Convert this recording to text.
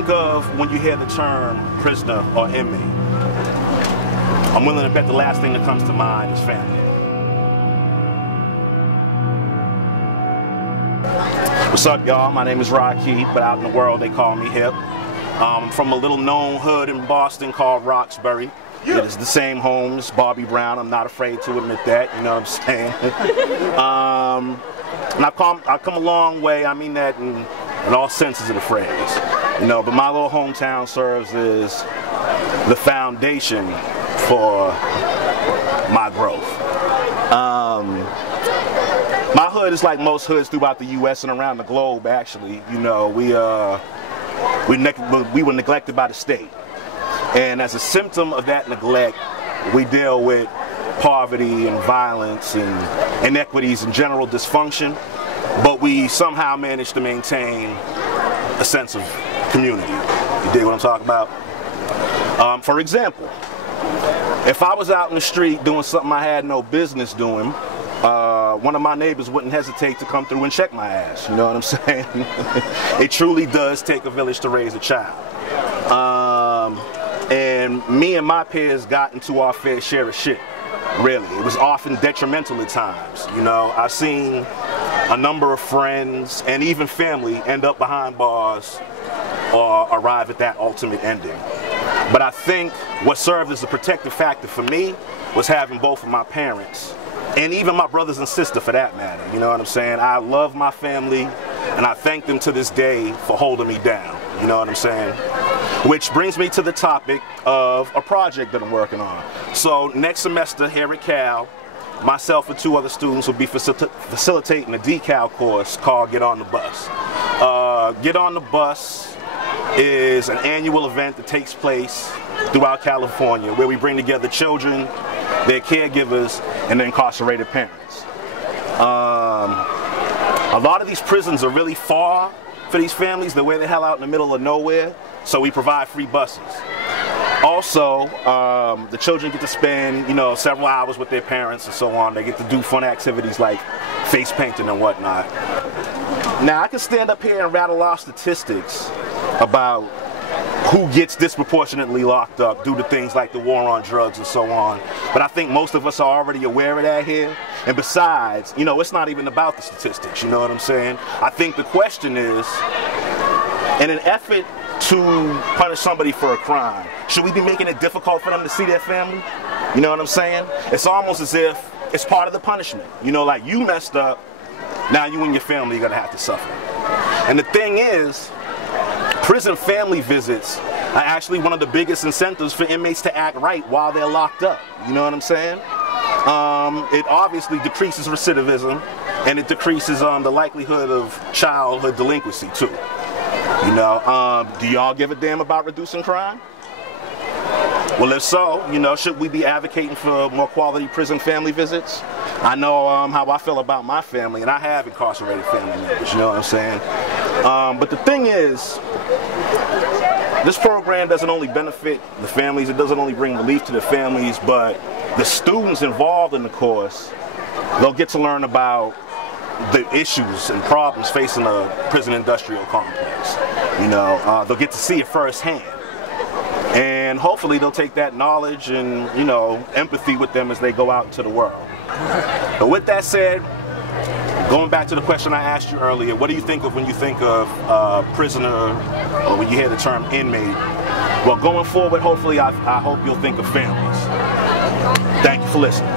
think of when you hear the term prisoner or inmate? I'm willing to bet the last thing that comes to mind is family. What's up, y'all? My name is Rahkii, but out in the world they call me Hip. I'm from a little known hood in Boston called Roxbury. It is the same home as Bobby Brown. I'm not afraid to admit that, you know what I'm saying? And I've come a long way. I mean that in all senses of the phrase. You know, but my little hometown serves as the foundation for my growth. My hood is like most hoods throughout the U.S. and around the globe, actually. You know, we were neglected by the state. And as a symptom of that neglect, we deal with poverty and violence and inequities and general dysfunction, but we somehow manage to maintain a sense of community. You dig what I'm talking about? For example, if I was out in the street doing something I had no business doing, one of my neighbors wouldn't hesitate to come through and check my ass. You know what I'm saying? It truly does take a village to raise a child. And me and my peers got into our fair share of shit, really. It was often detrimental at times. You know, I've seen a number of friends and even family end up behind bars or arrive at that ultimate ending. But I think what served as a protective factor for me was having both of my parents, and even my brothers and sister for that matter. You know what I'm saying? I love my family, and I thank them to this day for holding me down. You know what I'm saying? Which brings me to the topic of a project that I'm working on. So next semester here at Cal, myself and 2 other students will be facilitating a decal course called Get on the Bus. Get on the Bus is an annual event that takes place throughout California where we bring together children, their caregivers, and their incarcerated parents. A lot of these prisons are really far for these families. They're way the hell out in the middle of nowhere, so we provide free buses. Also, the children get to spend, you know, several hours with their parents and so on. They get to do fun activities like face painting and whatnot. Now, I can stand up here and rattle off statistics about who gets disproportionately locked up due to things like the war on drugs and so on. But I think most of us are already aware of that here. And besides, you know, it's not even about the statistics, you know what I'm saying? I think the question is, in an effort to punish somebody for a crime, should we be making it difficult for them to see their family? You know what I'm saying? It's almost as if it's part of the punishment. You know, like you messed up, now you and your family are gonna have to suffer. And the thing is, prison family visits are actually one of the biggest incentives for inmates to act right while they're locked up. You know what I'm saying? It obviously decreases recidivism, and it decreases the likelihood of childhood delinquency too. You know, do y'all give a damn about reducing crime? Well, if so, you know, should we be advocating for more quality prison family visits? I know how I feel about my family, and I have incarcerated family members, you know what I'm saying? But the thing is, this program doesn't only benefit the families, it doesn't only bring relief to the families, but the students involved in the course, they'll get to learn about the issues and problems facing a prison industrial complex. You know, they'll get to see it firsthand. And hopefully they'll take that knowledge and, you know, empathy with them as they go out into the world. But with that said, going back to the question I asked you earlier, what do you think of when you think of prisoner, or when you hear the term inmate? Well, going forward, hopefully I hope you'll think of families. Thank you for listening.